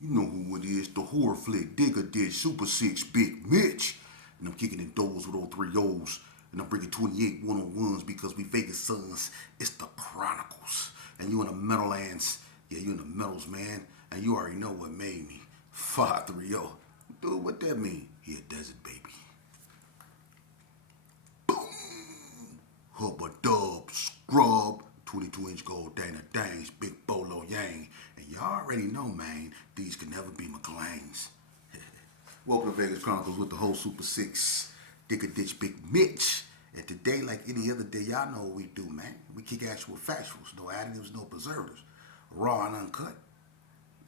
You know who it is, the horror flick, Digger Ditch, Super 6, Big Mitch. And I'm kicking in doors with all three O's. And I'm bringing 28 one-on-ones because we Vegas sons. It's the Chronicles. And you in the Meadowlands. Yeah, you in the Metals, man. And you already know what made me. 530. Dude, what that mean? Yeah, desert, baby. Hubba Dub, Scrub, 22-inch gold Dana Dangs, Big Bolo Yang. And you already know, man, these can never be McLean's. Welcome to Vegas Chronicles with the whole Super 6, Dicker Ditch Big Mitch. And today, like any other day, y'all know what we do, man. We kick actual factuals, no additives, no preservatives. Raw and uncut,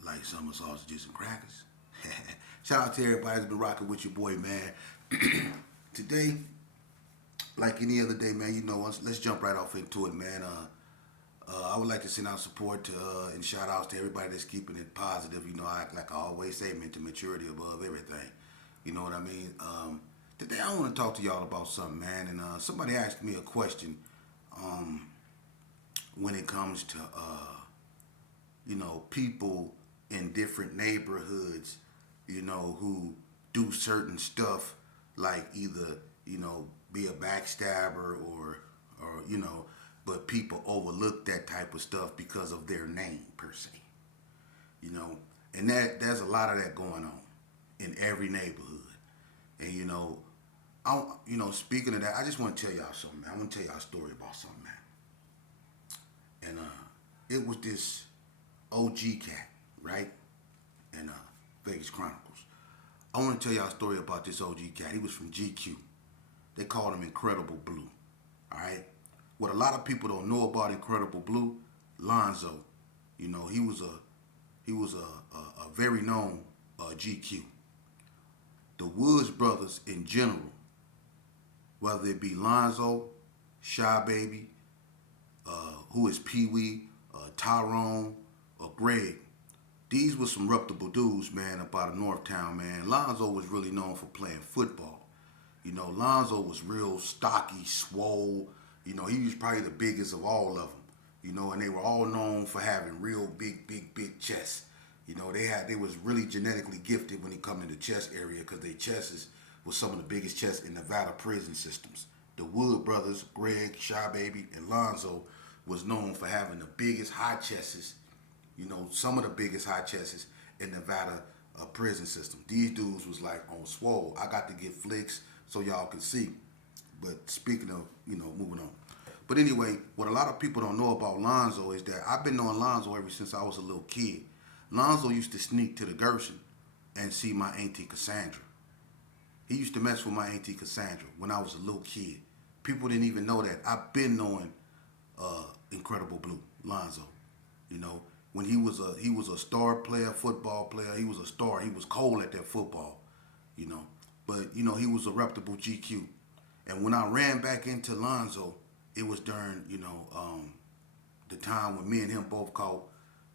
like summer sausages and crackers. Shout out to everybody who's been rocking with your boy, man. Today, like any other day, man, you know us. Let's jump right off into it, man. I would like to send out support to and shout outs to everybody that's keeping it positive. You know, like I always say, mental maturity above everything. You know what I mean? Today I want to talk to y'all about something, man. And somebody asked me a question when it comes to, people in different neighborhoods, who do certain stuff like either, be a backstabber or but people overlook that type of stuff because of their name per se, and there's a lot of that going on in every neighborhood, and speaking of that, I just want to tell y'all something, man. I want to tell y'all a story about something, man, and it was this OG cat, right, in Vegas Chronicles. I want to tell y'all a story about this OG cat. He was from GQ. They called him Incredible Blue. All right. What a lot of people don't know about Incredible Blue, Lonzo. He was a very known GQ. The Woods brothers in general, whether it be Lonzo, Shy Baby, who is Pee Wee, Tyrone, or Greg. These were some reputable dudes, man, up out of Northtown, man. Lonzo was really known for playing football. Lonzo was real stocky, swole. He was probably the biggest of all of them. And they were all known for having real big chests. They was really genetically gifted when it come to the chest area because their chests was some of the biggest chests in Nevada prison systems. The Wood brothers, Greg, Shy Baby, and Lonzo, was known for having the biggest high chests. Some of the biggest high chests in Nevada prison system. These dudes was like on swole. I got to get flicks so y'all can see. But speaking of, moving on. But anyway, what a lot of people don't know about Lonzo is that I've been knowing Lonzo ever since I was a little kid. Lonzo used to sneak to the Gerson and see my auntie Cassandra. He used to mess with my auntie Cassandra when I was a little kid. People didn't even know that. I've been knowing Incredible Blue, Lonzo. When he was a star player, football player, he was a star. He was cold at that football, But he was a reputable GQ. And when I ran back into Lonzo, it was during, the time when me and him both caught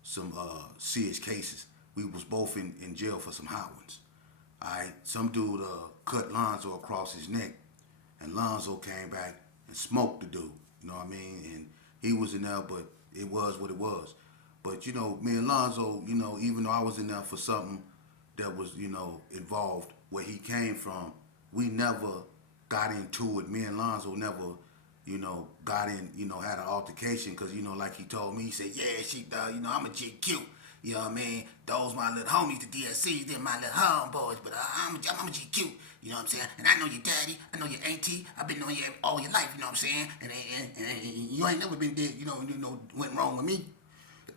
some serious cases. We was both in jail for some hot ones. Alright, some dude cut Lonzo across his neck, and Lonzo came back and smoked the dude. You know what I mean? And he was in there, but it was what it was. But me and Lonzo, even though I was in there for something that was, involved where he came from, we never got into it. Me and Lonzo never, got in, had an altercation because, like he told me, he said, yeah, I'm a GQ. You know what I mean? Those my little homies, the DSCs, they're my little homeboys, but I'm a GQ. You know what I'm saying? And I know your daddy, I know your auntie. I've been knowing you all your life. You know what I'm saying? And you ain't never been dead. Went wrong with me.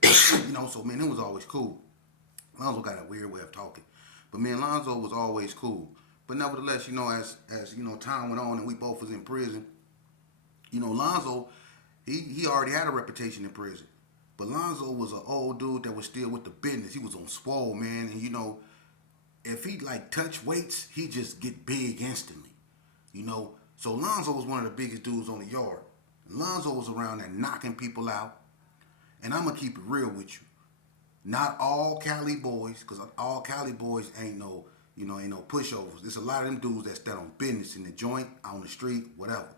So man, it was always cool. Lonzo got a weird way of talking, but me and Lonzo was always cool. But nevertheless, as time went on and we both was in prison, Lonzo, he already had a reputation in prison. But Lonzo was an old dude that was still with the business. He was on swole, man. And, if he, touch weights, he just get big instantly. So Lonzo was one of the biggest dudes on the yard. Lonzo was around there knocking people out. And I'm going to keep it real with you. Not all Cali boys, because all Cali boys ain't no pushovers. There's a lot of them dudes that stand on business in the joint, on the street, whatever.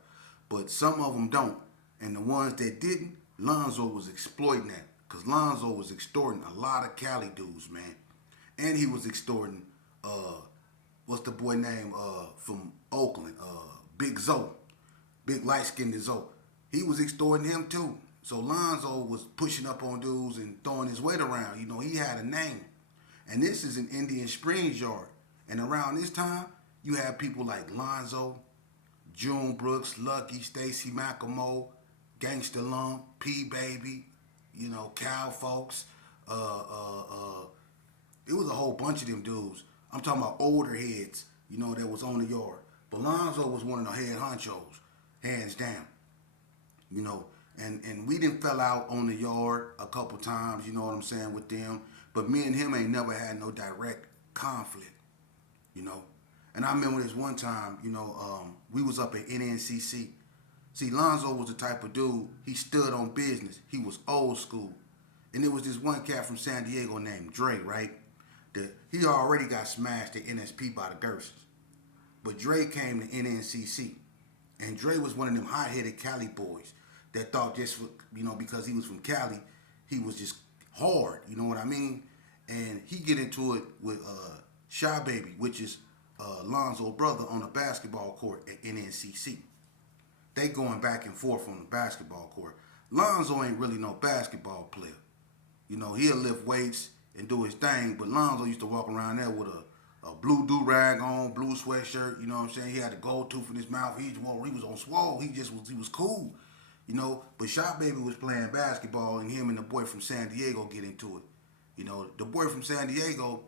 But some of them don't. And the ones that didn't, Lonzo was exploiting that. Because Lonzo was extorting a lot of Cali dudes, man. and he was extorting what's the boy name from Oakland, Big Zoe, big light skinned Zoe. He was extorting him too. So Lonzo was pushing up on dudes and throwing his weight around. You know, he had a name. And this is an Indian Springs yard. And around this time, you have people like Lonzo, June Brooks, Lucky, Stacy McElmo, Gangsta Lump, P Baby, you know, Cal Folks. It was a whole bunch of them dudes. I'm talking about older heads, you know, that was on the yard. But Lonzo was one of the head honchos, hands down. You know, and we didn't fell out on the yard a couple times, you know what I'm saying, with them. But me and him ain't never had no direct conflict, you know. And I remember this one time, you know, we was up at NNCC. See, Lonzo was the type of dude, he stood on business. He was old school. And there was this one cat from San Diego named Dre, right? He already got smashed at NSP by the Gersons. But Dre came to NNCC. And Dre was one of them hot-headed Cali boys that thought just, you know, because he was from Cali, he was just hard, you know what I mean? And he get into it with Shy Baby, which is Lonzo's brother, on the basketball court at NNCC. They going back and forth on the basketball court. Lonzo ain't really no basketball player. You know, he'll lift weights and do his thing, but Lonzo used to walk around there with a blue do-rag on, blue sweatshirt, you know what I'm saying? He had a gold tooth in his mouth. He was on swole. He was cool, you know? But Shot Baby was playing basketball, and him and the boy from San Diego get into it. You know, the boy from San Diego,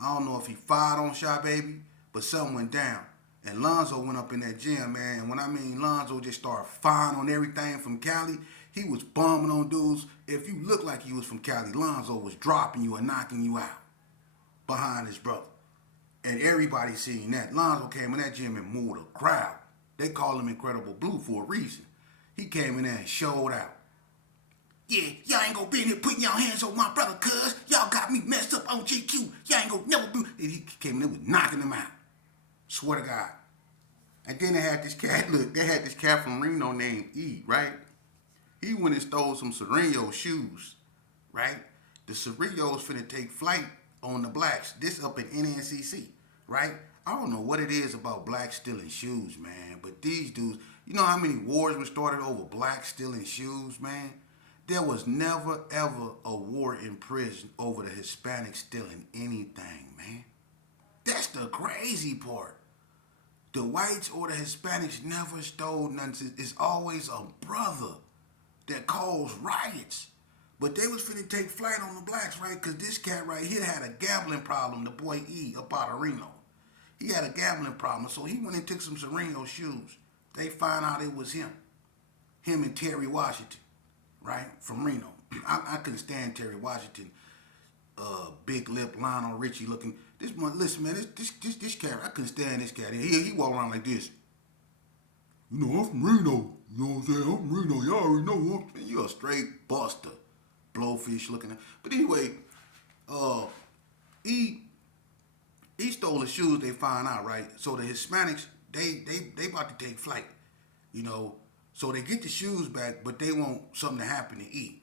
I don't know if he fired on Shot Baby, but something went down. And Lonzo went up in that gym, man. And when I mean Lonzo just started firing on everything from Cali, he was bombing on dudes. If you look like he was from Cali, Lonzo was dropping you and knocking you out behind his brother. And everybody seen that. Lonzo came in that gym and moved a crowd. They call him Incredible Blue for a reason. He came in there and showed out. Yeah, y'all ain't gonna be in here putting y'all hands on my brother, cuz. Y'all got me messed up on GQ. Y'all ain't gonna never be. And he came in there with knocking him out. Swear to God. And then they had this cat from Reno named E, right? He went and stole some Sereno shoes, right? The Serenos finna take flight on the blacks. This up in NNCC, right? I don't know what it is about blacks stealing shoes, man. But these dudes, you know how many wars were started over blacks stealing shoes, man? There was never, ever a war in prison over the Hispanics stealing anything, man. That's the crazy part. The whites or the Hispanics never stole nothing. It's always a brother that caused riots. But they was finna take flight on the blacks, right? Because this cat right here had a gambling problem, the boy E up out of Reno. He had a gambling problem, so he went and took some Sereno shoes. They found out it was him. Him and Terry Washington, right? From Reno. I couldn't stand Terry Washington. Big lip, Lionel Richie looking. Listen, man, this cat, I couldn't stand this cat. He walk around like this. You know, I'm from Reno. You know what I'm saying? I'm from Reno. Y'all already know. You're a straight buster. Blowfish looking at. But anyway, he stole the shoes, they find out, right? So the Hispanics, they about to take flight. You know, so they get the shoes back, but they want something to happen to E.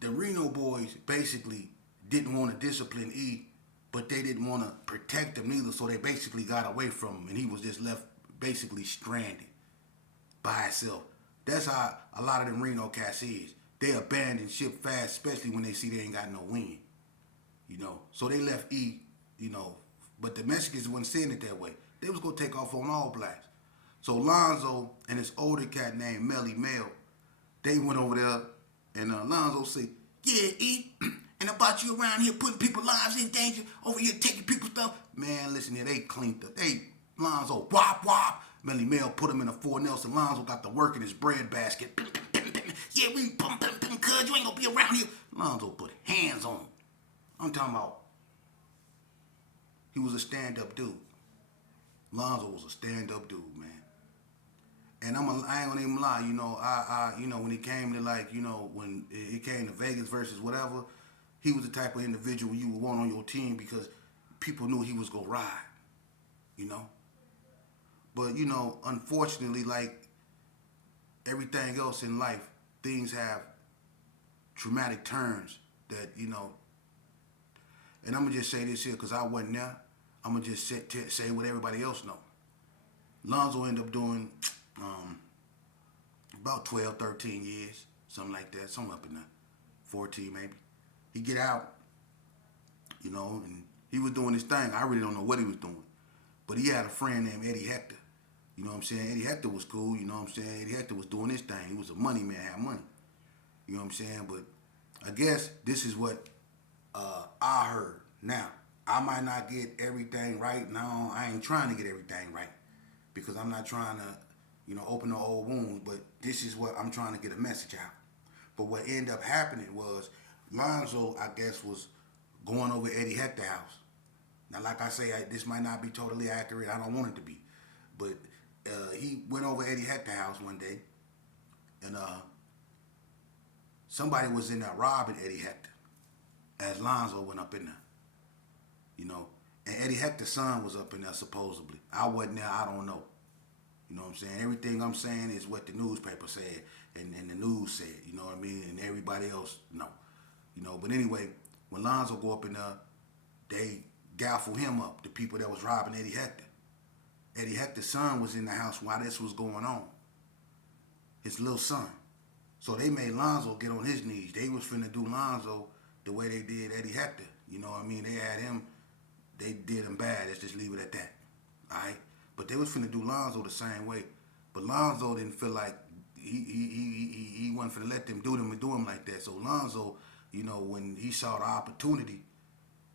The Reno boys basically didn't want to discipline E, but they didn't want to protect him either, so they basically got away from him, and he was just left basically stranded by himself. That's how a lot of them Reno cats is. They abandon ship fast, especially when they see they ain't got no wind. You know, so they left E, you know, but the Mexicans wasn't seeing it that way. They was going to take off on all blacks. So Lonzo and this older cat named Melly Mel, they went over there, and Lonzo said, yeah, E, and about you around here putting people's lives in danger, over here taking people's stuff. Man, listen here, they cleaned up. Lonzo, wop, wop. Melly Mel put him in a 4 Nelson. Lonzo got to work in his bread basket. Yeah, we cuz you ain't gonna be around here. Lonzo put hands on him. I'm talking about, he was a stand-up dude. Lonzo was a stand-up dude, man. And I ain't gonna even lie, you know, you know, when it came to like, you know, when it came to Vegas versus whatever, he was the type of individual you would want on your team because people knew he was gonna ride, you know. But, you know, unfortunately, like everything else in life, things have traumatic turns that, you know, And I'm gonna just say this here because I wasn't there. I'm gonna just say what everybody else know. Alonzo ended up doing um, about 12, 13 years, something like that, somewhere up in there, 14 maybe. He get out, and he was doing his thing. I really don't know what he was doing, but he had a friend named Eddie Hector. You know what I'm saying? Eddie Hector was cool. You know what I'm saying? Eddie Hector was doing his thing. He was a money man, had money. You know what I'm saying? But I guess this is what I heard. Now, I might not get everything right. Now, I ain't trying to get everything right because I'm not trying to, open the old wounds. But this is what I'm trying to get a message out. But what ended up happening was Lonzo, I guess, was going over Eddie Hector's house. Now, like I say, this might not be totally accurate. I don't want it to be. But he went over Eddie Hector's house one day, and somebody was in there robbing Eddie Hector as Lonzo went up in there. And Eddie Hector's son was up in there supposedly. I wasn't there. I don't know. You know what I'm saying? Everything I'm saying is what the newspaper said and the news said. You know what I mean? And everybody else know. But anyway, when Lonzo go up in there, they gaffle him up, the people that was robbing Eddie Hector. Eddie Hector's son was in the house while this was going on. His little son. So they made Lonzo get on his knees. They was finna do Lonzo the way they did Eddie Hector. You know what I mean? They had him, they did him bad. Let's just leave it at that. Alright? But they was finna do Lonzo the same way. But Lonzo didn't feel like he wasn't finna let them do him like that. So Lonzo, when he saw the opportunity,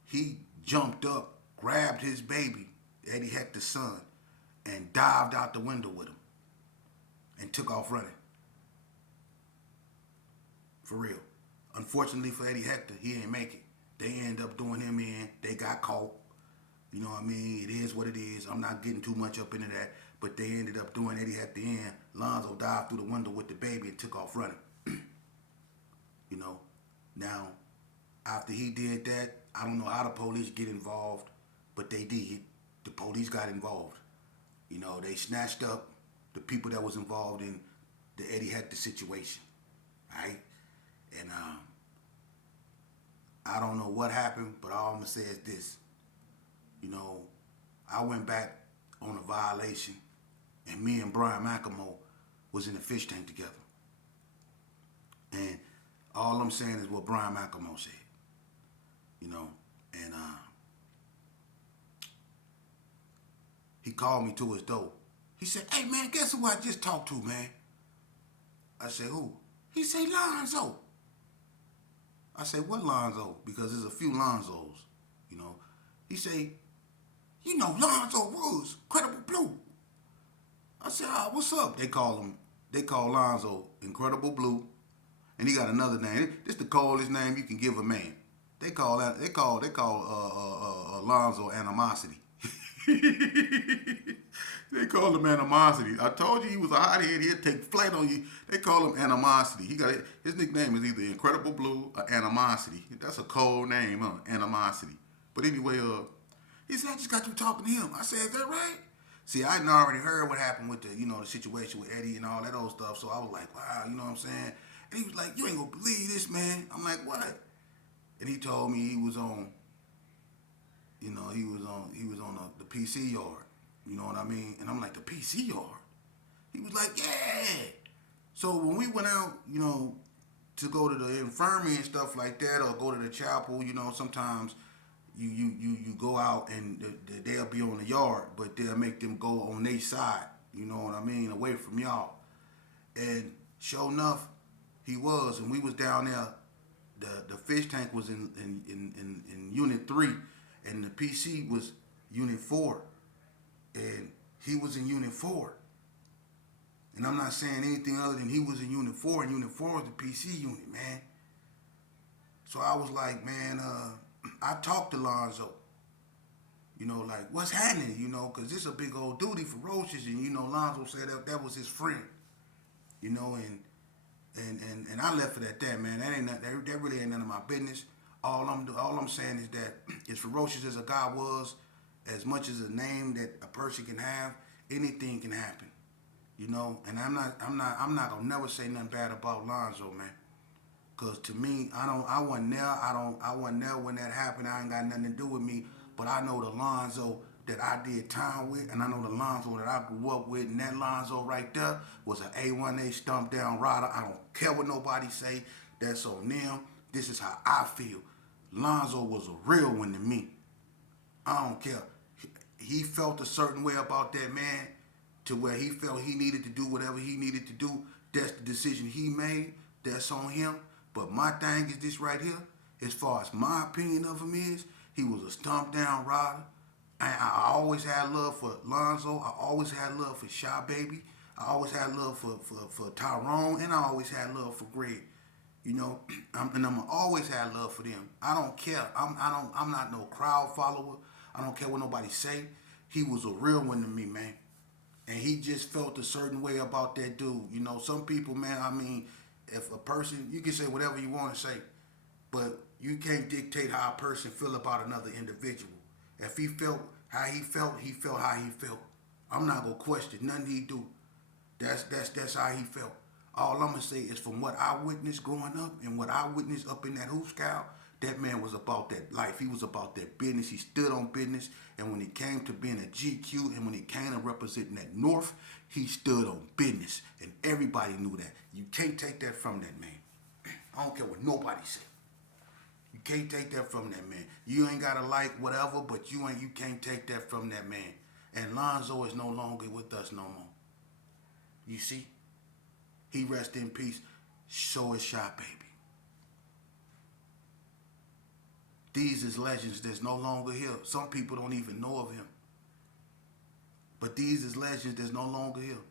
he jumped up, grabbed his baby, Eddie Hector's son, and dived out the window with him and took off running. For real. Unfortunately for Eddie Hector, he didn't make it. They ended up doing him in. They got caught. You know what I mean? It is what it is. I'm not getting too much up into that. But they ended up doing Eddie Hector in. Lonzo dived through the window with the baby and took off running. Now, after he did that, I don't know how the police get involved, but they did. The police got involved. They snatched up the people that was involved in the Eddie Hector situation. Right? And I don't know what happened, but all I'm going to say is this. I went back on a violation, and me and Brian McEnroe was in the fish tank together. And all I'm saying is what Brian McEnroe said. And he called me to his door. He said, "Hey, man, guess who I just talked to, man?" I said, "Who?" He said, "Lonzo." I said, "What Lonzo?" Because there's a few Lonzos, He said, Lonzo Woods, Incredible Blue. I said, "What's up?" They call Lonzo Incredible Blue. And he got another name. This the coldest name you can give a man. They call Alonzo Animosity. They call him Animosity. I told you he was a hothead. He'd take flight on you. They call him Animosity. His nickname is either Incredible Blue or Animosity. That's a cold name, huh? Animosity. But anyway, he said, "I just got you talking to him." I said, "Is that right?" See, I had already heard what happened with the situation with Eddie and all that old stuff. So I was like, wow, you know what I'm saying? And he was like, "You ain't gonna believe this, man." I'm like, "What?" And he told me he was on, the PC yard. You know what I mean? And I'm like, "The PC yard?" He was like, "Yeah." So when we went out, to go to the infirmary and stuff like that, or go to the chapel, sometimes you go out and they'll be on the yard, but they'll make them go on their side. You know what I mean? Away from y'all. And sure enough, he was, and we was down there. The fish tank was in Unit 3, and the PC was Unit 4, and he was in Unit 4. And I'm not saying anything other than he was in Unit 4, and Unit 4 is the PC unit, man. So I was like, man, I talked to Lonzo. Like, what's happening, because this is a big old duty for Roaches, and, Lonzo said that was his friend, and I left it at that, man. That really ain't none of my business. All I'm saying is that as ferocious as a guy was, as much as a name that a person can have, anything can happen. And I'm not gonna never say nothing bad about Alonzo, man. Cause to me, I wasn't there. I wasn't there when that happened. I ain't got nothing to do with me. But I know the Alonzo that I did time with, and I know the Alonzo that I grew up with, and that Alonzo right there was an A1A stump down rider. I don't care what nobody say. That's on them. This is how I feel. Alonzo was a real one to me. I don't care. He felt a certain way about that man to where he felt he needed to do whatever he needed to do. That's the decision he made. That's on him. But my thing is this right here. As far as my opinion of him is, he was a stomp down rider. I always had love for Lonzo. I always had love for Shy Baby. I always had love for Tyrone, and I always had love for Greg. You know, and I'm always had love for them. I don't care. I'm not no crowd follower. I don't care what nobody say. He was a real one to me, man. And he just felt a certain way about that dude. You know, some people, man, I mean, if a person, you can say whatever you want to say, but you can't dictate how a person feel about another individual. If he felt how he felt how he felt. I'm not gonna question nothing he do. That's how he felt. All I'm gonna say is from what I witnessed growing up and what I witnessed up in that hoop scout, that man was about that life. He was about that business. He stood on business. And when it came to being a GQ and when it came to representing that North, he stood on business. And everybody knew that. You can't take that from that man. I don't care what nobody say. You can't take that from that man. You ain't gotta like whatever, but you can't take that from that man. And Lonzo is no longer with us no more. You see? He rest in peace. So is Shy Baby. These is legends that's no longer here. Some people don't even know of him. But these is legends that's no longer here.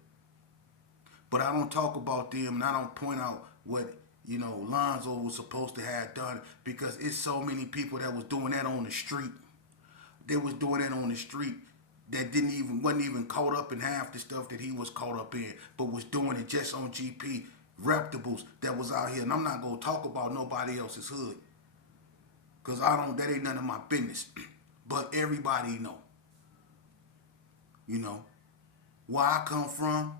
But I don't talk about them and I don't point out what, you know, Lonzo was supposed to have done because it's so many people that was doing that on the street. They was doing that on the street that wasn't even caught up in half the stuff that he was caught up in, but was doing it just on GP, reputables that was out here. And I'm not gonna talk about nobody else's hood. Cause that ain't none of my business. But everybody know. You know. Where I come from,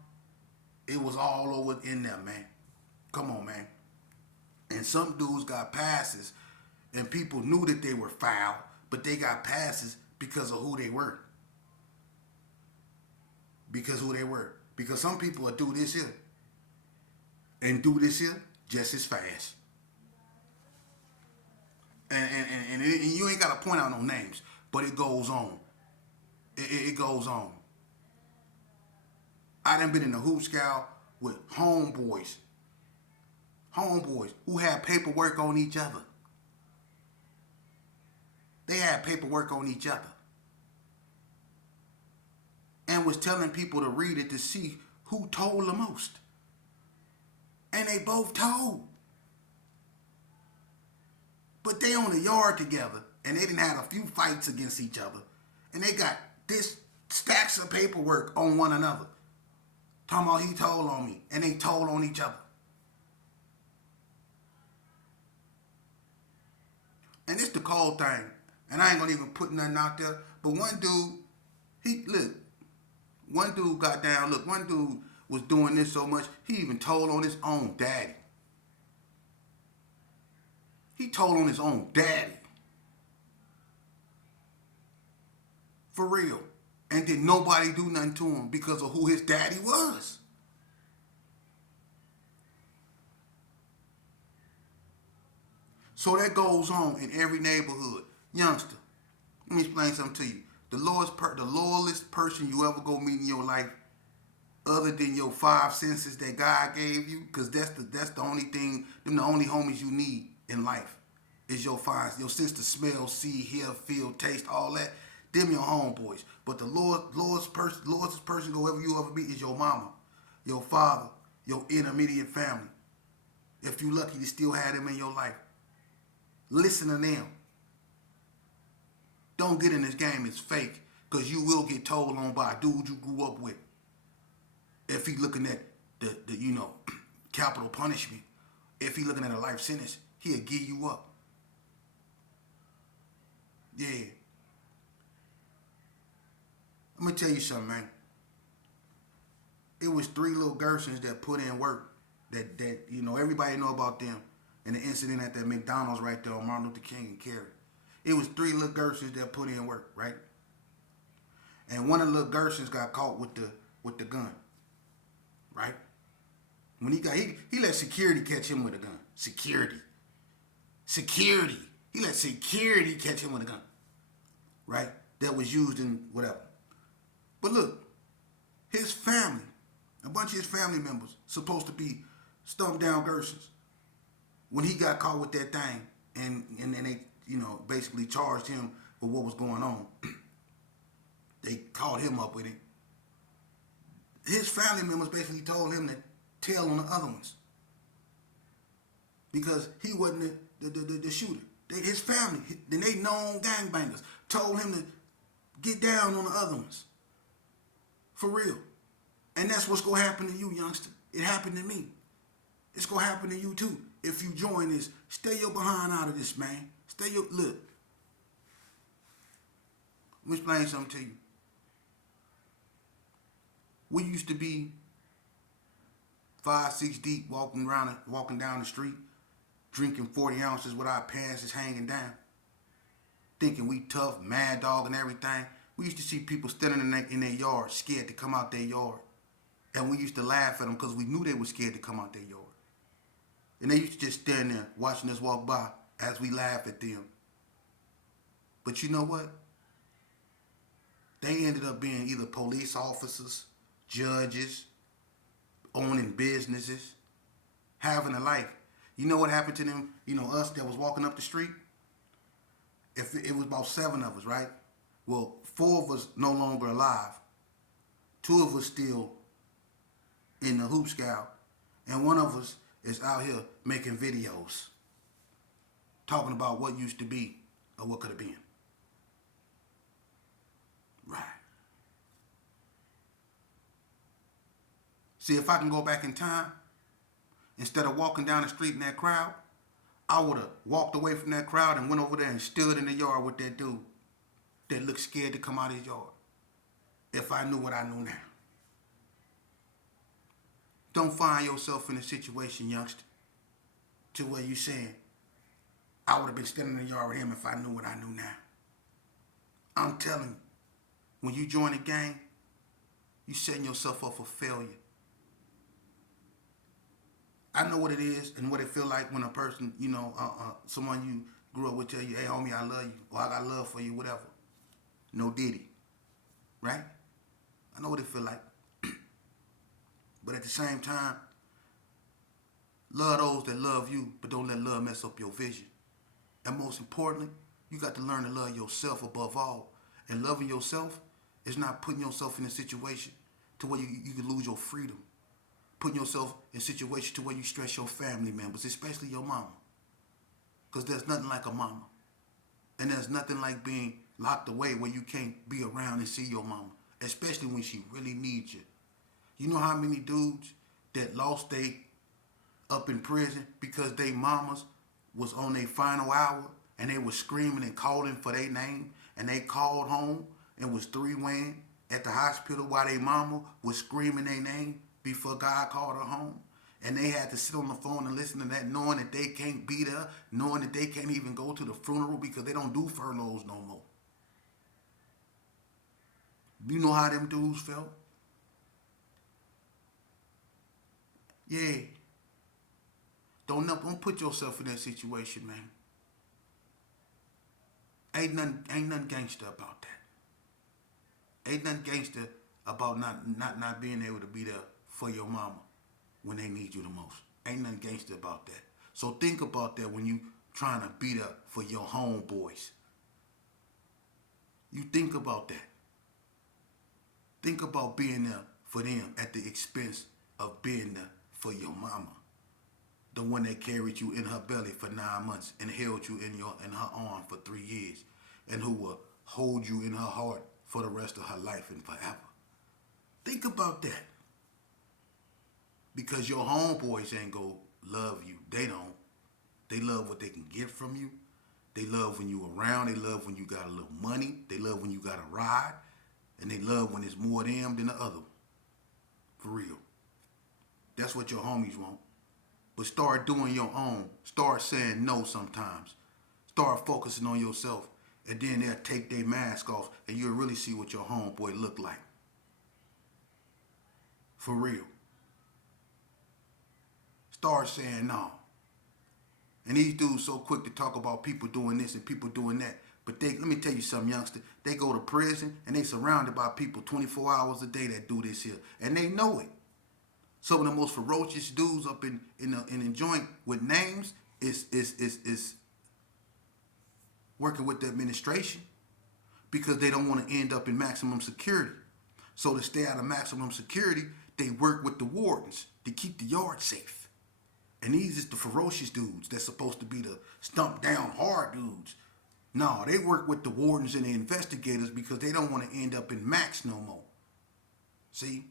it was all over in there, man. Come on, man. And some dudes got passes, and people knew that they were foul, but they got passes because of who they were. Because some people will do this here. And do this here just as fast. And you ain't got to point out no names, but it goes on. It goes on. I done been in the hoop scout with homeboys who had paperwork on each other. They had paperwork on each other. And was telling people to read it to see who told the most. And they both told. But they on the yard together, and they didn't have a few fights against each other. And they got this stacks of paperwork on one another. Talking about he told on me, and they told on each other. And it's the cold thing. And I ain't gonna even put nothing out there. But one dude, one dude was doing this so much, he even told on his own daddy. He told on his own daddy. For real. And did nobody do nothing to him because of who his daddy was. So that goes on in every neighborhood. Youngster, let me explain something to you. The loyalest person you ever go meet in your life, other than your 5 senses that God gave you, because that's the only thing, them the only homies you need in life, is your sense to smell, see, hear, feel, taste, all that. Them your homeboys. But the lowest person whoever you ever meet is your mama, your father, your intermediate family. If you lucky to still have them in your life. Listen to them. Don't get in this game, it's fake. Because you will get told on by a dude you grew up with. If he looking at the capital punishment, if he looking at a life sentence, he'll give you up. Yeah. Let me tell you something, man. It was 3 little Gersons that put in work. That everybody know about them. and the incident at that McDonald's right there on Martin Luther King and Cary. It was three little Gersons that put in work, right? And one of the little Gersons got caught with the gun, right? When he let security catch him with a gun. Security. He let security catch him with a gun, right? That was used in whatever. But look, his family, a bunch of his family members, supposed to be stumped down Gersons. When he got caught with that thing, and they, basically charged him with what was going on, they caught him up with it. His family members basically told him to tell on the other ones because he wasn't the shooter. His family, they known gangbangers, told him to get down on the other ones. For real. And that's what's going to happen to you, youngster. It happened to me. It's going to happen to you too. If you join this, stay your behind out of this, man. Look. Let me explain something to you. We used to be 5, 6 deep walking down the street, drinking 40 ounces with our pants hanging down, thinking we tough, mad dog and everything. We used to see people standing in their yard, scared to come out their yard. And we used to laugh at them because we knew they were scared to come out their yard. And they used to just stand there watching us walk by as we laugh at them. But you know what? They ended up being either police officers, judges, owning businesses, having a life. You know what happened to them, us that was walking up the street? If it was about 7 of us, right? Well, 4 of us no longer alive. 2 of us still in the hoop scout. And 1 of us is out here making videos. Talking about what used to be or what could have been. Right. See, if I can go back in time, instead of walking down the street in that crowd, I would have walked away from that crowd and went over there and stood in the yard with that dude that looked scared to come out of his yard. If I knew what I know now. Don't find yourself in a situation, youngster, to where you saying, I would have been standing in the yard with him if I knew what I knew now. I'm telling you, when you join a gang, you setting yourself up for failure. I know what it is and what it feel like when a person, someone you grew up with tell you, hey, homie, I love you, or I got love for you, whatever. No diddy. Right? I know what it feel like. But at the same time, love those that love you, but don't let love mess up your vision. And most importantly, you got to learn to love yourself above all. And loving yourself is not putting yourself in a situation to where you can lose your freedom. Putting yourself in a situation to where you stress your family members, especially your mama. Because there's nothing like a mama. And there's nothing like being locked away where you can't be around and see your mama, especially when she really needs you. You know how many dudes that lost they up in prison because they mamas was on their final hour and they was screaming and calling for their name and they called home and was 3-weighing at the hospital while their mama was screaming their name before God called her home. And they had to sit on the phone and listen to that, knowing that they can't be there, knowing that they can't even go to the funeral because they don't do furloughs no more. You know how them dudes felt? Yeah. Don't put yourself in that situation, man. Ain't nothing gangster about that. Ain't nothing gangster about not being able to be there for your mama when they need you the most. Ain't nothing gangster about that. So think about that when you trying to be there for your homeboys. You think about that. Think about being there for them at the expense of being there for your mama. The one that carried you in her belly for 9 months and held you in her arm for 3 years, and who will hold you in her heart for the rest of her life and forever. Think about that. Because your homeboys ain't gonna love you. They don't. They love what they can get from you. They love when you around. They love when you got a little money. They love when you got a ride. And they love when it's more them than the other. For real. That's what your homies want. But start doing your own. Start saying no sometimes. Start focusing on yourself. And then they'll take their mask off and you'll really see what your homeboy look like. For real. Start saying no. And these dudes so quick to talk about people doing this and people doing that. But let me tell you something, youngster. They go to prison and they surrounded by people 24 hours a day that do this here. And they know it. Some of the most ferocious dudes up in the joint with names is working with the administration because they don't want to end up in maximum security. So to stay out of maximum security, they work with the wardens to keep the yard safe. And these is the ferocious dudes that's supposed to be the stump down hard dudes. No, they work with the wardens and the investigators because they don't want to end up in max no more. See?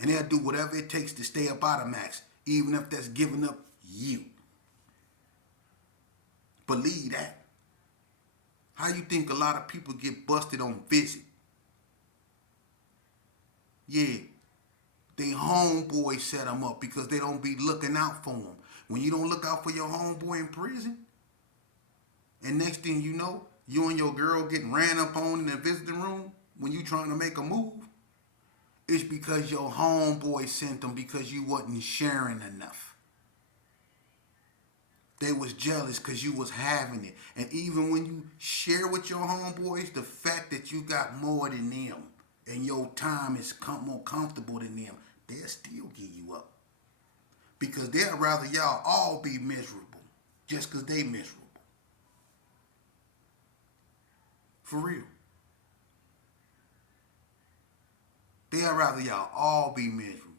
And they'll do whatever it takes to stay up out of max, even if that's giving up you. Believe that. How you think a lot of people get busted on visit? Yeah, they homeboys set them up because they don't be looking out for them. When you don't look out for your homeboy in prison, and next thing you know, you and your girl getting ran up on in the visiting room when you trying to make a move, it's because your homeboy sent them because you wasn't sharing enough. They was jealous because you was having it. And even when you share with your homeboys, the fact that you got more than them and your time is more comfortable than them, they'll still give you up. Because they'd rather y'all all be miserable just because they miserable. For real. They'd rather y'all all be miserable.